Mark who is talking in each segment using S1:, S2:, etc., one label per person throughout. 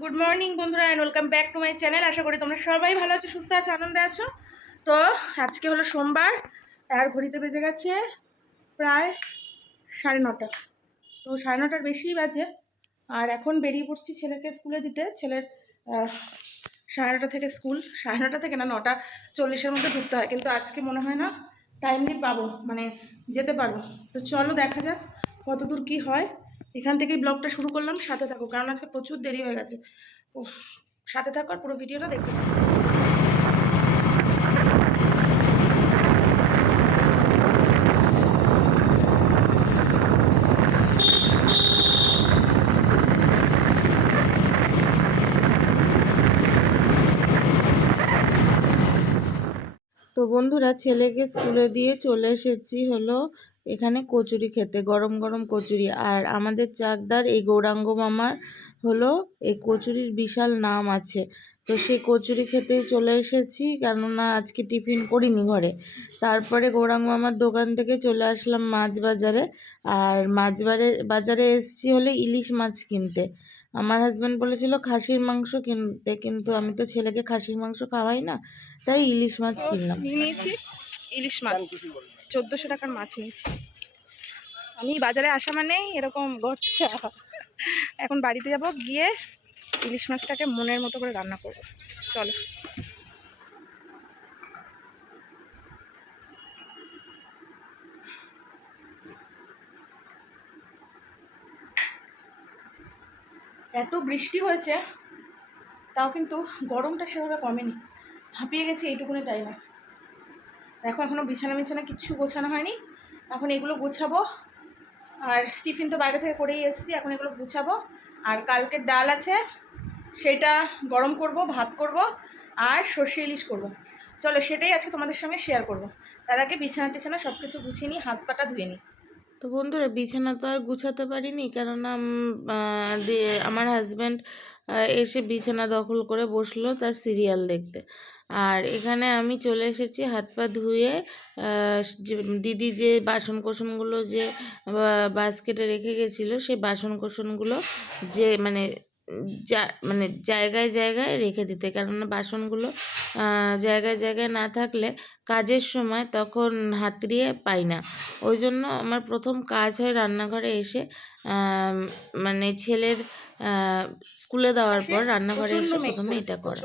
S1: Good morning বন্ধুরা and welcome back to my channel আশা করি তোমরা সবাই ভালো আছো, সুস্থ আছো, আনন্দে আছো। তো আজকে হলো সোমবার, আর ঘড়িতে বেজে গেছে প্রায় সাড়ে নটা। তো সাড়ে নটার বেশিই বাজে। আর এখন বেরিয়ে পড়ছি ছেলেকে স্কুলে দিতে। ছেলের সাড়ে নটা থেকে স্কুল। সাড়ে নটা থেকে না, নটা চল্লিশের মধ্যে ঢুকতে হয়। কিন্তু আজকে মনে হয় না টাইমলি পাবো মানে যেতে পারব। তো চলো দেখা যাক কতদূর কি হয়। এখান থেকেই ব্লগটা শুরু করলাম, সাথে থাকো, কারণ আজকে প্রচুর দেরি হয়ে গেছে। ও সাথে থাকো আর পুরো ভিডিওটা দেখতে তো বন্ধুরা, ছেলেকে স্কুলে দিয়ে চলে এসেছি হলো এখানে কচুরি খেতে, গরম গরম কচুরি। আর আমাদের চাকদার এই গৌরাঙ্গ মামার হলো এই কচুরির বিশাল নাম আছে। তো সেই কচুরি খেতে চলে এসেছি, কেননা আজকে টিফিন করিনি ঘরে। তারপরে গৌরাঙ্গ মামার দোকান থেকে চলে আসলাম মাছ বাজারে। আর মাছ বাজারে বাজারে এসেছি হলে ইলিশ মাছ কিনতে। আমার হাজব্যান্ড বলেছিল খাসির মাংস কিনতে, কিন্তু আমি তো ছেলেকে খাসির মাংস খাওয়াই না, তাই ইলিশ মাছ কিনলাম। ইলিশ মাছ। চোদ্দোশো টাকার মাছ নিয়েছি। আমি বাজারে আসা মানে এরকম গড়ছে এখন বাড়িতে যাব, গিয়ে ইলিশ মাছটাকে মনের মতো করে রান্না করব। চলো। এত বৃষ্টি হয়েছে, তাও কিন্তু গরমটা সেভাবে কমেনি। হাঁপিয়ে গেছি এইটুকুনি টাইমে দেখো এখনও বিছানা বিছানা কিচ্ছু গোছানো হয়নি। এখন এগুলো গোছাবো। আর টিফিন তো বাইরে থেকে করেই এসেছি, এখন এগুলো গুছাবো। আর কালকের ডাল আছে, সেটা গরম করব, ভাত করব, আর সর্ষে ইলিশ করব। চলো সেটাই আজকে তোমাদের সঙ্গে শেয়ার করব। তার আগে বিছানা টিছানা সব কিছু গুছিয়ে নিই, হাত পাটা ধুয়ে নিই। তো বন্ধুরা, বিছানা তো আর গুছাতে পারিনি, কেননা আমার হাজব্যান্ড এসে বিছানা দখল করে বসল তার সিরিয়াল দেখতে। আর এখানে আমি চলে এসেছি, হাত পা ধুয়ে দিদি যে বাসন কোসনগুলো যে বাস্কেটে রেখে গেছিল, সেই বাসন কোসনগুলো যে মানে যা মানে জায়গায় জায়গায় রেখে দিতে। কেননা বাসনগুলো জায়গায় জায়গায় না থাকলে কাজের সময় তখন হাতড়িয়ে পাই না। ওই জন্য আমার প্রথম কাজ হয় রান্নাঘরে এসে মানে ছেলের স্কুলে দেওয়ার পর রান্নাঘরে এসে প্রথমে এটা করা।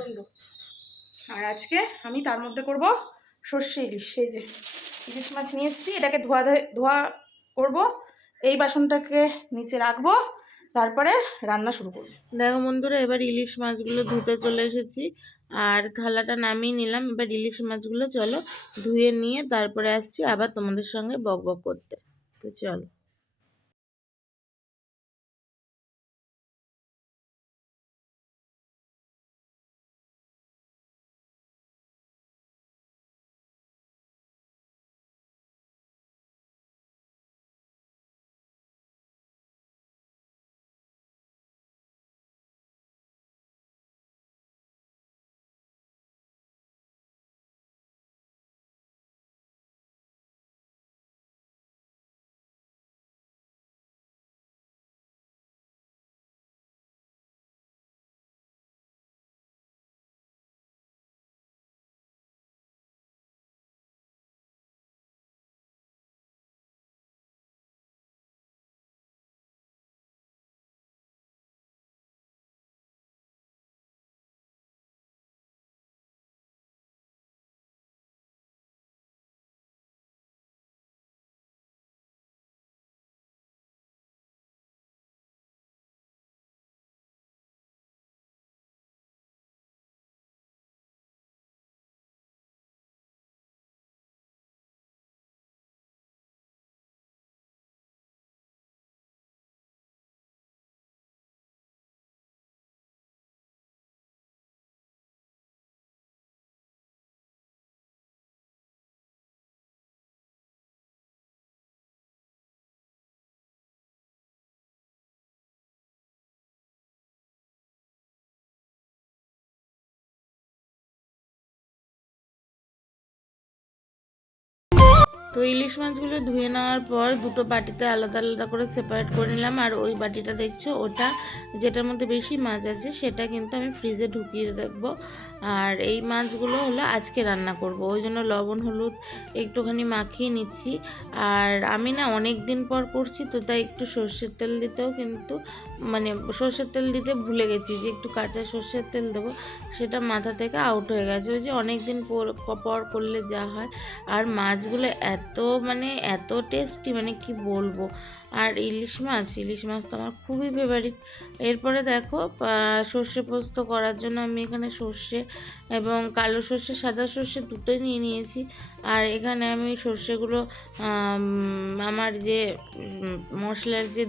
S1: আর আজকে আমি তার মধ্যে করব সর্ষে ইলিশ সেই যে ইলিশ মাছ নিয়ে এসেছি। এটাকে ধোয়া ধোয়া- ধোয়া করব এই বাসনটাকে নিচে রাখব তারপরে রান্না শুরু করব। দেখো বন্ধুরা এবার ইলিশ মাছগুলো ধুতে চলে এসেছি। আর থালাটা নামিয়ে নিলাম এবার ইলিশ মাছগুলো চলো ধুয়ে নিয়ে তারপরে আসছি আবার তোমাদের সঙ্গে বক বক করতে। তো চলো।
S2: তো ইলিশ মাছগুলো ধুয়ে নেওয়ার পর দুটো বাটিতে আলাদা আলাদা করে সেপারেট করে নিলাম। আর ওই বাটিটা দেখছ, ওটা যেটার মধ্যে বেশি মাছ আছে, সেটা কিন্তু আমি ফ্রিজে ঢুকিয়ে রাখব আর এই মাছগুলো হলো আজকে রান্না করব। ওই জন্য লবণ, হলুদ একটুখানি মাখিয়ে নিচ্ছি। আর আমি না অনেক দিন পর করছি, তো তাই একটু সর্ষের তেল দিতেও কিন্তু মানে সর্ষের তেল দিতে ভুলে গেছি যে একটু কাঁচা সর্ষের তেল দেবো। সেটা মাথা থেকে আউট হয়ে গেছে। ওই যে অনেক দিন পর করলে যা হয়। আর মাছগুলো এত মানে এত টেস্টি মানে কি বলব? আর ইলিশ মাছ ইলিশ মাছ তো আমার খুবই ফেভারিট এরপরে দেখো সর্ষে পোস্ত করার জন্য আমি এখানে সর্ষে এবং কালো সর্ষে, সাদা সর্ষে দুটোই নিয়ে নিয়েছি। আর এখানে আমি সর্ষেগুলো আমার যে মশলার যে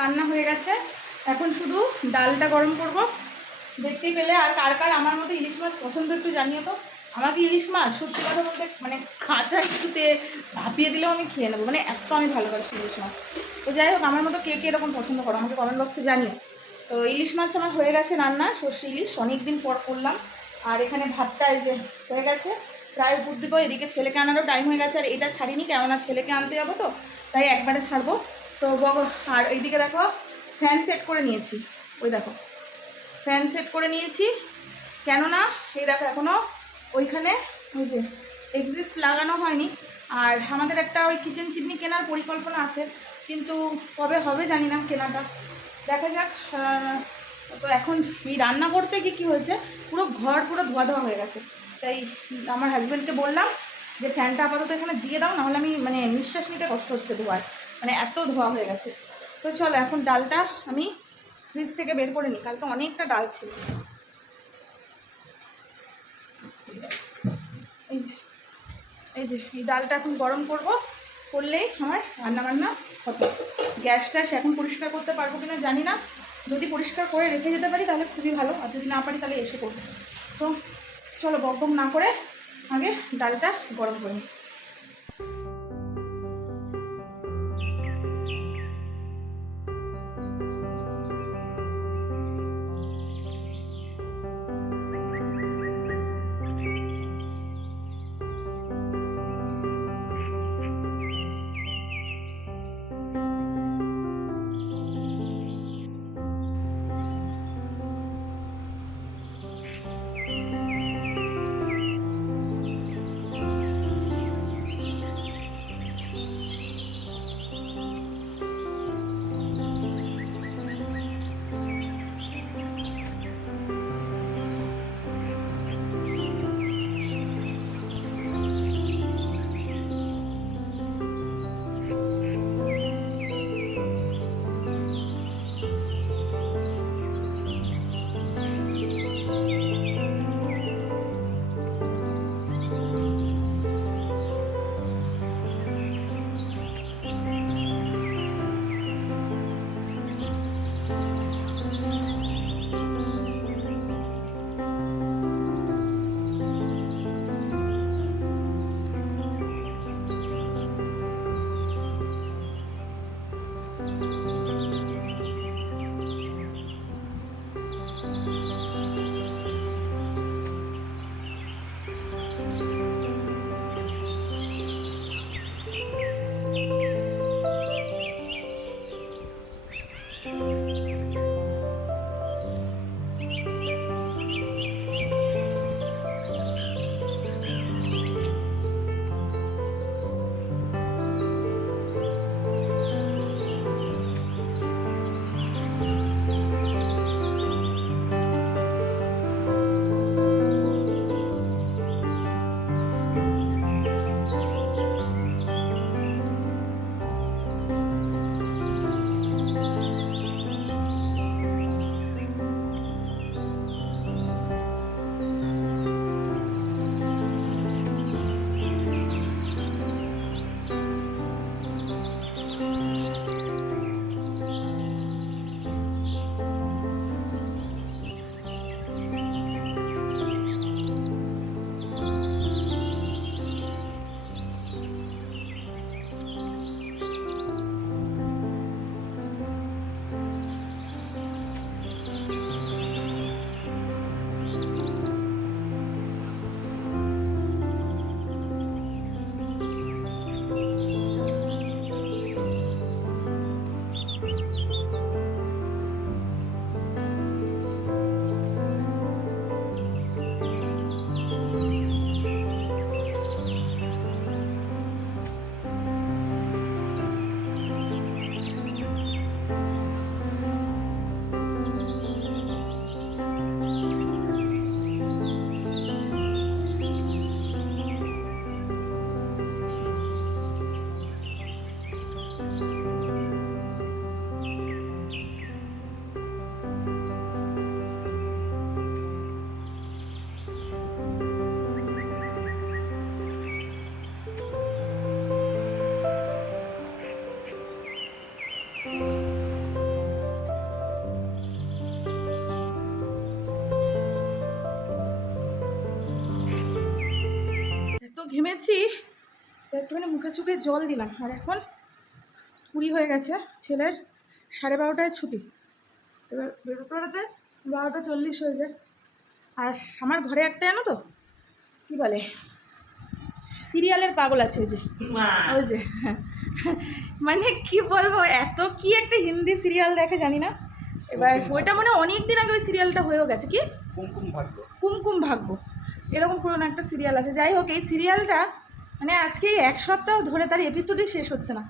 S1: রান্না হয়ে গেছে। এখন শুধু ডালটা গরম করব। দেখতে পেলে আর কার কার আমার মতো ইলিশ মাছ পছন্দ একটু জানিয়ে তো। আমাকে ইলিশ মাছ সত্যি কথা বলতে মানে কাঁচা একটুতে ভাপিয়ে দিলেও আমি খেয়ে নেব। মানে এত আমি ভালোবাসি ইলিশ মাছ। তো যাই হোক, আমার মতো কে কে এরকম পছন্দ করো আমাকে কমেন্ট বক্সে জানিও। তো ইলিশ মাছ আমার হয়ে গেছে রান্না, সর্ষে ইলিশ। অনেক দিন পর করলাম। আর এখানে ভাতটা এই যে হয়ে গেছে। প্রায় উপর দিব এদিকে ছেলেকে আনারও টাইম হয়ে গেছে। আর এটা ছাড়িনি, কেননা ছেলেকে আনতে যাব তো, তাই একবারে ছাড়বো। তো আর এইদিকে দেখো ফ্যান সেট করে নিয়েছি। ওই দেখো ফ্যান সেট করে নিয়েছি। কেননা, এই দেখো এখনও ওইখানে ওই যে এক্সিস্ট লাগানো হয়নি। আর আমাদের একটা ওই কিচেন চিমনি কেনার পরিকল্পনা আছে। কিন্তু কবে হবে জানি না কেনাটা। দেখা যাক তো এখন এই রান্না করতে গিয়ে কী হয়েছে? পুরো ঘর পুরো ধোয়া ধোয়া হয়ে গেছে। তাই আমার হাজব্যান্ডকে বললাম যে ফ্যানটা আপাতত এখানে দিয়ে দাও, নাহলে আমি মানে নিঃশ্বাস নিতে কষ্ট হচ্ছে ধোয়ায়। মানে এত ধোয়া হয়ে গেছে। তো চলো, এখন ডালটা আমি ফ্রিজ থেকে বের করে নিই। কালকে অনেকটা ডাল ছিল। এই যে এই যে, এই ডালটা এখন গরম করব। করলেই আমার রান্না বান্না হবে। গ্যাস ট্যাস এখন পরিষ্কার করতে পারব কিনা জানি না। যদি পরিষ্কার করে রেখে যেতে পারি, তাহলে খুবই ভালো। আর যদি না পারি, তাহলে এসে করব। তো চলো, বকবক না করে আগে ডালটা গরম করে নিই। ঘেমেছি একটুখানি মুখে চুখে জল দিলাম। আর এখন কুড়ি হয়ে গেছে ছেলের সাড়ে বারোটায় ছুটি। এবার বেরোতে বারোটা চল্লিশ হয়ে যায়। আর আমার ঘরে একটা জানো তো? কী বলে? সিরিয়ালের পাগল আছে যে। ওই যে মানে কি বলব এত কি একটা হিন্দি সিরিয়াল দেখে জানি না। এবার ওইটা মনে হয় অনেক দিন আগে ওই সিরিয়ালটা হয়েও গেছে কি?
S3: কুমকুম ভাগ্য।
S1: কুমকুম ভাগ্য। এরকম পুরোনো একটা সিরিয়াল আছে। যাই হোক, এই সিরিয়ালটা মানে আজকে এই এক সপ্তাহ ধরে তার এপিসোডই শেষ হচ্ছে না।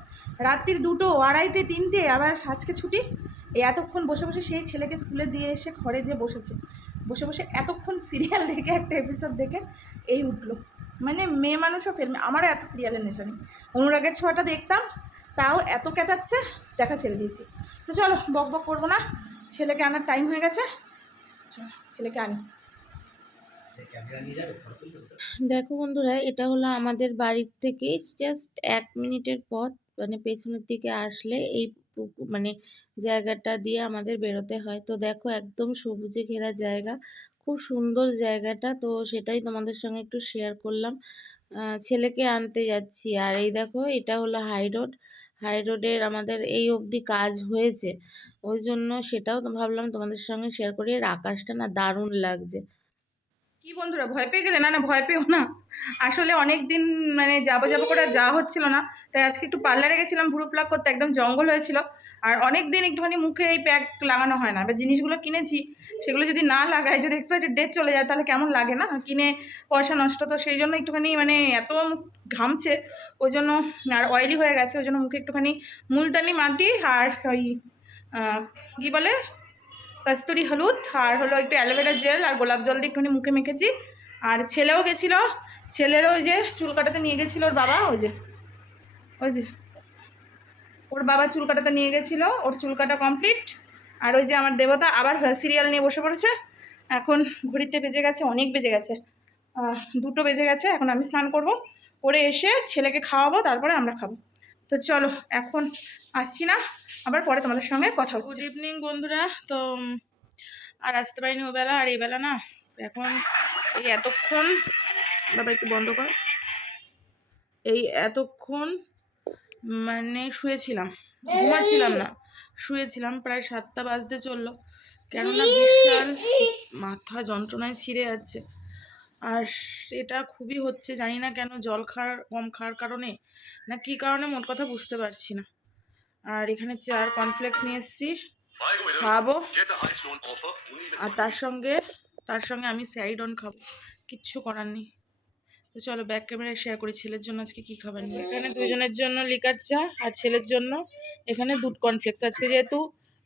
S1: রাত্রির দুটো আড়াইতে তিনটে, আবার আজকে ছুটি। এই এতক্ষণ বসে বসে সেই ছেলেকে স্কুলে দিয়ে এসে ঘরে যে বসেছে, বসে বসে এতক্ষণ সিরিয়াল দেখে, একটা এপিসোড দেখে এই উঠল। মানে মেয়ে মানুষও ফেলবে আমারও এত সিরিয়ালের নেশা নেই। অনুরাগের ছোঁয়াটা দেখতাম, তাও এত ক্যাচাচ্ছে, দেখা ছেড়ে দিয়েছি। তো চলো, বক বক করব না। ছেলেকে আনার টাইম হয়ে গেছে। চলো, ছেলেকে আনি।
S2: দেখো বন্ধুরা, এটা হলো আমাদের বাড়ির থেকে জাস্ট এক মিনিটের পথ মানে পেছনের দিকে আসলে এই মানে জায়গাটা দিয়ে আমাদের বেরোতে হয়। তো দেখো একদম সবুজে ঘেরা জায়গা, খুব সুন্দর জায়গাটা। তো সেটাই তোমাদের সঙ্গে একটু শেয়ার করলাম। ছেলেকে আনতে যাচ্ছি। আর এই দেখো, এটা হলো হাই রোড হাই রোডের আমাদের এই অবধি কাজ হয়েছে। ওই জন্য সেটাও ভাবলাম তোমাদের সঙ্গে শেয়ার করি। আর আকাশটা না দারুণ লাগছে।
S1: কি বন্ধুরা, ভয় পেয়ে গেলে? না না, ভয় পেও না। আসলে অনেক দিন মানে যাব যাব করে যাওয়া হচ্ছিল না। তাই আজকে একটু পার্লারে গেছিলাম, ভুরু প্লাক করতে একদম জঙ্গল হয়েছিল। আর অনেক দিন একটুখানি মুখে এই প্যাক লাগানো হয় না। এবার জিনিসগুলো কিনেছি, সেগুলো যদি না লাগায় যদি এক্সপায়ারি ডেট চলে যায়, তাহলে কেমন লাগে না? কিনে পয়সা নষ্ট, তো সেই জন্য একটুখানি মানে এত ঘামছে, ওই জন্য আর অয়েলি হয়ে গেছে, ওই জন্য মুখে একটুখানি মুলতানি মাটি আর ওই কী বলে? কস্তুরি হলুদ, আর হলো একটু অ্যালোভেরা জেল আর গোলাপ জল দিয়ে একটুখানি মুখে মেখেছি। আর ছেলেও গেছিল, ছেলেরও ওই যে চুল কাটাতে নিয়ে গেছিল ওর বাবা, ওই যে ওই যে, ওর বাবা চুল কাটাতে নিয়ে গেছিল, ওর চুল কাটা কমপ্লিট। আর ওই যে আমার দেবতা আবার সিরিয়াল নিয়ে বসে পড়েছে। এখন ঘড়িতে বেজে গেছে, অনেক বেজে গেছে। দুটো বেজে গেছে, এখন আমি স্নান করব। করে এসে ছেলেকে খাওয়াবো, তারপরে আমরা খাব। তো চলো, এখন আসছি না। আবার পরে তোমাদের সঙ্গে কথা গুড ইভিনিং বন্ধুরা। তো আর আসতে পারিনি ওবেলা আর এই বেলা না। এখন এই এতক্ষণ বাবা একটু বন্ধ কর। এই এতক্ষণ মানে শুয়েছিলাম। ঘুমাচ্ছিলাম না। শুয়েছিলাম প্রায় সাতটা বাজতে চলল। কেননা বিশাল মাথা যন্ত্রণায় ছিঁড়ে যাচ্ছে। আর এটা খুবই হচ্ছে জানি না কেন জল খাওয়ার কম খাওয়ার কারণে না কী কারণে মোট কথা বুঝতে পারছি না। আর এখানে চার কর্নফ্লেক্স নিয়ে এসেছি। খাওয়াবো আর তার সঙ্গে তার সঙ্গে আমি স্যারিডন খাব। কিচ্ছু করার নেই। তো চলো ব্যাক ক্যামেরায় শেয়ার করি ছেলের জন্য আজকে কী খাবার নিয়ে এখানে দুজনের জন্য লিকার চা আর ছেলের জন্য এখানে দুধ কর্নফ্লেক্স আজকে যেহেতু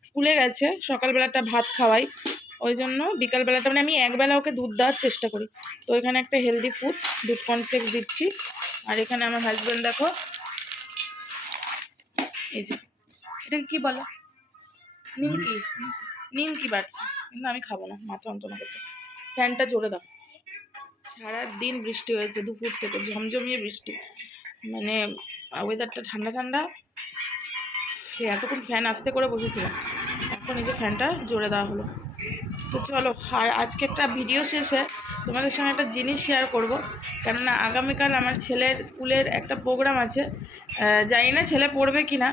S1: স্কুলে গেছে সকালবেলাটা ভাত খাওয়াই। ওই জন্য বিকালবেলাটা মানে আমি একবেলা ওকে দুধ দেওয়ার চেষ্টা করি। তো এখানে একটা হেলদি ফুড দুধ কর্নফ্লেক্স দিচ্ছি। আর এখানে আমার হাজব্যান্ড দেখো এই যে, এটাকে কী বলে? নিমকি? নিমকি বাড়ছে কিন্তু আমি খাব না, মাথা যন্ত্রণা করছে। ফ্যানটা জোরে দাও। সারাদিন বৃষ্টি হয়েছে, দুপুর থেকে ঝমঝমিয়ে বৃষ্টি। মানে ওয়েদারটা ঠান্ডা ঠান্ডা। সে এতক্ষণ ফ্যান আসতে করে বসেছিলাম। এখন এই যে ফ্যানটা জোরে দেওয়া হলো। তো চলো, আর আজকে একটা ভিডিও শেষে তোমাদের সঙ্গে একটা জিনিস শেয়ার করব। কেননা আগামীকাল আমার ছেলের স্কুলের একটা প্রোগ্রাম আছে। জানি না ছেলে পড়বে কি না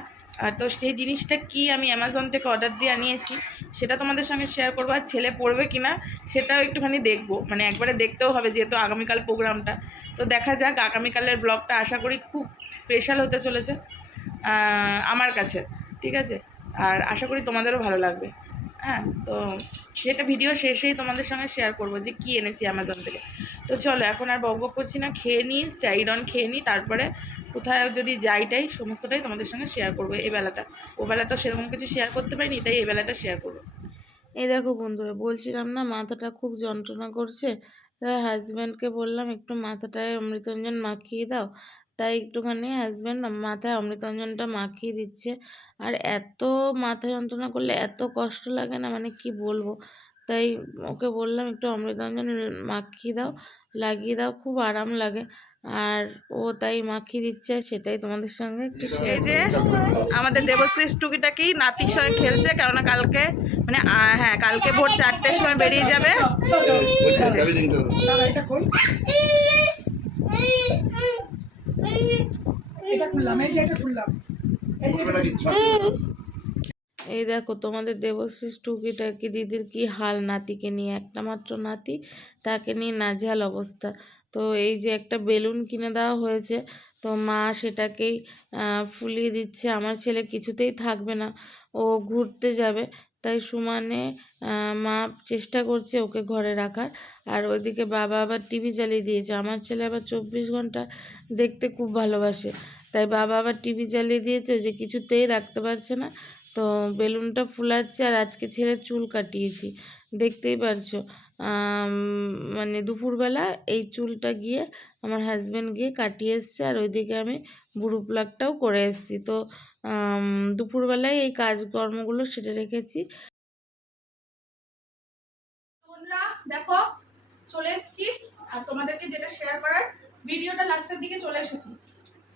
S1: তো সেই জিনিসটা কি আমি অ্যামাজন থেকে অর্ডার দিয়ে আনিয়েছি, সেটা তোমাদের সঙ্গে শেয়ার করব। আর ছেলে পড়বে কি না সেটাও একটুখানি দেখব। মানে একবারে দেখতেও হবে যেহেতু আগামীকাল প্রোগ্রামটা তো দেখা যাক, আগামীকালের ব্লগটা আশা করি খুব স্পেশাল হতে চলেছে আমার কাছে। ঠিক আছে? আর আশা করি তোমাদেরও ভালো লাগবে। হ্যাঁ তো সেটা ভিডিও শেষেই তোমাদের সঙ্গে শেয়ার করব যে কী এনেছি অ্যামাজন থেকে। তো চলো, এখন আর বক করছি না, খেয়ে নিই স্যাইডন খেয়ে নিই তারপরে কোথায় যদি যাইটাই, সমস্তটাই তোমাদের সঙ্গে শেয়ার করব এই বেলাটা। ও বেলাটা সেরকম কিছু শেয়ার করতে পারিনি, তাই এই বেলাটা শেয়ার করব।
S2: এই দেখো বন্ধুরা, বলছিলাম না, মাথাটা খুব যন্ত্রণা করছে। তাই হাজব্যান্ডকে বললাম, একটু মাথাটায় অমৃতঞ্জন মাখিয়ে দাও। তাই একটুখানি হাজব্যান্ড মাথায় অমৃতঞ্জনটা মাখিয়ে দিচ্ছে। আর এত মাথা যন্ত্রণা করলে এত কষ্ট লাগে না? মানে কি বলব? তাই ওকে বললাম একটু অমৃতঞ্জন মাখিয়ে দাও লাগিয়ে দাও খুব আরাম লাগে। আর ও তাই মাখিয়ে দিচ্ছে সেটাই তোমাদের সঙ্গে
S1: এই যে আমাদের দেবশ্রী টুকিটাকি নাতির সঙ্গে খেলছে কেননা কালকে মানে হ্যাঁ কালকে ভোর চারটের সময় বেরিয়ে যাবে।
S3: এই
S2: দেখো তোমাদের দেবশ্রীষ টুকিটাকি দিদির কি হাল নাতিকে নিয়ে, একটা মাত্র নাতি, তাকে নিয়ে নাজেহাল অবস্থা। তো এই যে একটা বেলুন কিনে দেওয়া হয়েছে, তো মা সেটাকেই ফুলিয়ে দিচ্ছে। আমার ছেলে কিছুতেই থাকবে না, ও ঘুরতে যাবে। তাই সুমানে মা চেষ্টা করছে ওকে ঘরে রাখার। আর ওইদিকে বাবা আবার টিভি চালিয়ে দিয়েছে। আমার ছেলে আবার চব্বিশ ঘণ্টা দেখতে খুব ভালোবাসে। তাই বাবা আবার টিভি চালিয়ে দিয়েছে যে কিছুতেই রাখতে পারছে না। তো বেলুনটা ফুলাচ্ছে আর আজকে ছেলের চুল কাটিয়েছি। দেখতেই পারছ। মানে দুপুরবেলা এই চুলটা গিয়ে আমার হাজব্যান্ড গিয়ে কাটিয়ে এসছে আর ওইদিকে আমি বুড়ো প্লাগটাও করে এসেছি। তো দুপুরবেলায় এই কাজকর্মগুলো সেরে রেখেছি।
S1: দেখো, চলে এসেছি। আর তোমাদেরকে যেটা শেয়ার করার ভিডিওটা লাস্টের দিকে চলে এসেছি।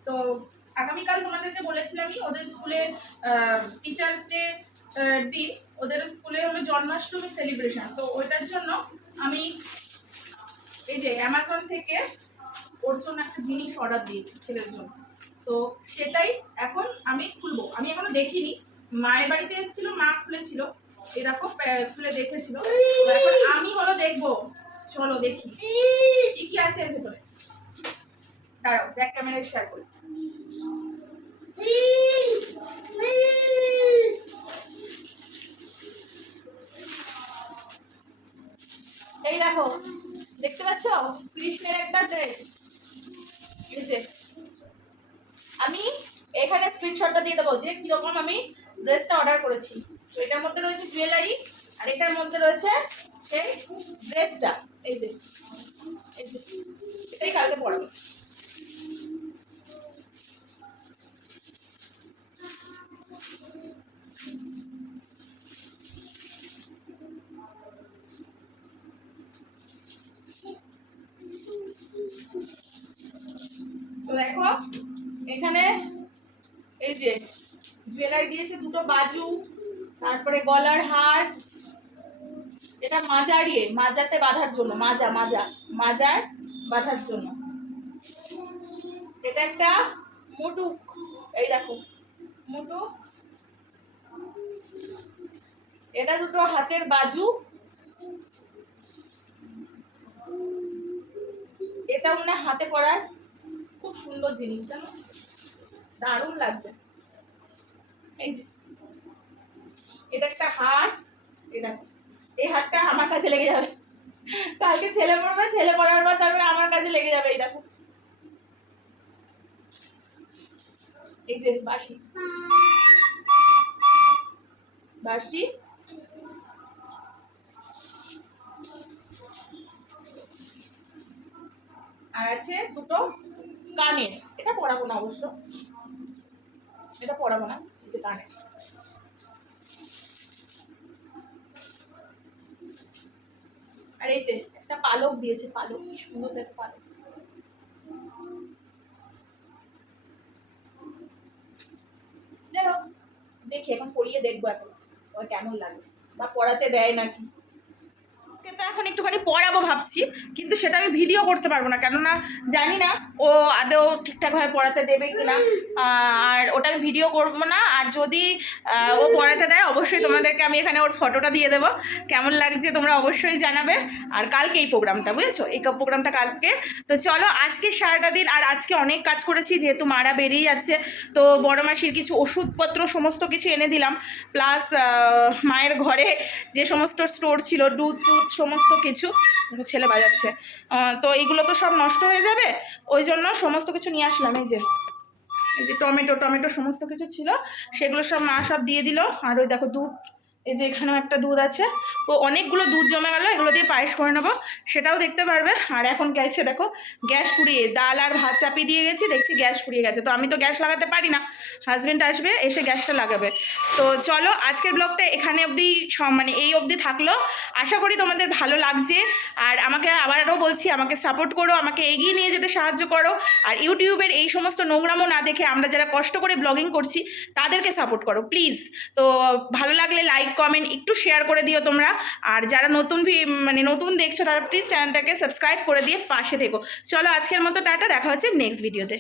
S1: তো আগামীকাল তোমাদেরকে বলেছিলামই, ওদের স্কুলে টিচার্স ডে দিন, ওদের স্কুলে হলো জন্মাষ্টমী সেলিব্রেশন তো ওইটার জন্য আমি এই যে অ্যামাজন থেকে ওর জন্য একটা জিনিস অর্ডার দিয়েছি ছেলের জন্য। তো সেটাই এখন আমি খুলবো। আমি এখনও দেখিনি। মায়ের বাড়িতে এসেছিল, মা খুলেছিল। এরকম খুলে দেখেছিল। এখন আমি হলো দেখব। চলো দেখি। কি কি আছে এর ভেতরে? দাঁড়াও, ব্যাক ক্যামেরায় শেয়ার করি। এই দেখো, দেখতে পাচ্ছ? কৃষ্ণের একটা ড্রেস এই যে আমি এখানে স্ক্রিনশটটা দিয়ে দেবো যে কীরকম আমি ড্রেসটা অর্ডার করেছি। তো এটার মধ্যে রয়েছে জুয়েলারি আর এটার মধ্যে রয়েছে সেই ড্রেসটা এই যে এটাই কালকে পড়াবো। দেখো এখানে এই যে জুয়েলারি দিয়েছে দুটো বাজু, তারপরে গলার হার। এটা মাজারিয়ে মাজাতে বাঁধার জন্য, মাজা মাজা, মাজার বাঁধার জন্য। এটা একটা মুটুক, এই দেখো, মুটুক। এটা দুটো হাতের বাজু। এটা মনে হাতে পরার খুব সুন্দর জিনিস, জানো? দারুণ লাগছে। এই যে, এটা একটা হার এটা এই হারটা আমার কাছে লেগে যাবে। কালকে ছেলে পড়বে, ছেলে পড়ার পর তারপরে আমার কাছে লেগে যাবে, এই দেখো। এই যে বাসি বাসি আর আছে দুটো কানের। এটা পড়াবো না অবশ্য। এটা পড়াবো না যে কানের আর এই যে একটা পালক দিয়েছে, পালক, কি সুন্দর দেখো পালক। যাই হোক, দেখি, এখন পড়িয়ে দেখব এখন কেমন লাগে? বা পড়াতে দেয় নাকি? ওকে তো এখন একটুখানি পড়াবো ভাবছি, কিন্তু সেটা আমি ভিডিও করতে পারব না। কেননা জানি না ও আদৌ ঠিকঠাকভাবে পড়াতে দেবে কি না আর ওটা আমি ভিডিও করব না। আর যদি ও পড়াতে দেয়, অবশ্যই তোমাদেরকে আমি এখানে ওর ফটোটা দিয়ে দেবো। কেমন লাগছে তোমরা অবশ্যই জানাবে। আর কালকে এই প্রোগ্রামটা বুঝেছ? এই প্রোগ্রামটা কালকে। তো চলো, আজকে সারাটা দিন, আর আজকে অনেক কাজ করেছি, যেহেতু মারা বেরিয়ে যাচ্ছে। তো বড় মাসির কিছু ওষুধপত্র, সমস্ত কিছু এনে দিলাম। প্লাস মায়ের ঘরে যে সমস্ত স্টোর ছিল দুধ টুধ সমস্ত কিছু ছেলে বাজাচ্ছে। তো এইগুলো তো সব নষ্ট হয়ে যাবে? ওই জন্য সমস্ত কিছু নিয়ে আসলাম, এই যে। এই যে টমেটো টমেটো সমস্ত কিছু ছিল, সেগুলো সব মা সব দিয়ে দিল। আর ওই দেখো দুধ এই যে এখানেও একটা দুধ আছে। তো অনেকগুলো দুধ জমে গেল, এগুলো দিয়ে পায়েস করে নেব। সেটাও দেখতে পারবে। আর এখন গ্যাসে দেখো, গ্যাস পুড়িয়ে, ডাল আর ভাত চাপিয়ে দিয়ে গেছি, দেখছি গ্যাস পুড়িয়ে গেছে। তো আমি তো গ্যাস লাগাতে পারি না। হাজব্যান্ড আসবে, এসে গ্যাসটা লাগাবে। তো চলো, আজকের ব্লগটা এখানে অবধি মানে এই অবধি থাকল। আশা করি তোমাদের ভালো লাগছে। আর আমাকে আবারও বলছি, আমাকে সাপোর্ট করো, আমাকে এগিয়ে নিয়ে যেতে সাহায্য করো। আর ইউটিউবের এই সমস্ত নোংরামো না দেখে আমরা যারা কষ্ট করে ব্লগিং করছি, তাদেরকে সাপোর্ট করো, প্লিজ। তো ভালো লাগলে লাইক কমেন্ট একটু শেয়ার করে দিও তোমরা। আর যারা নতুন মানে নতুন দেখছ তারা প্লিজ চ্যানেলটাকে সাবস্ক্রাইব করে দিয়ে পাশে থেকো। চলো আজকের মতো টাটা, দেখা হচ্ছে নেক্সট ভিডিওতে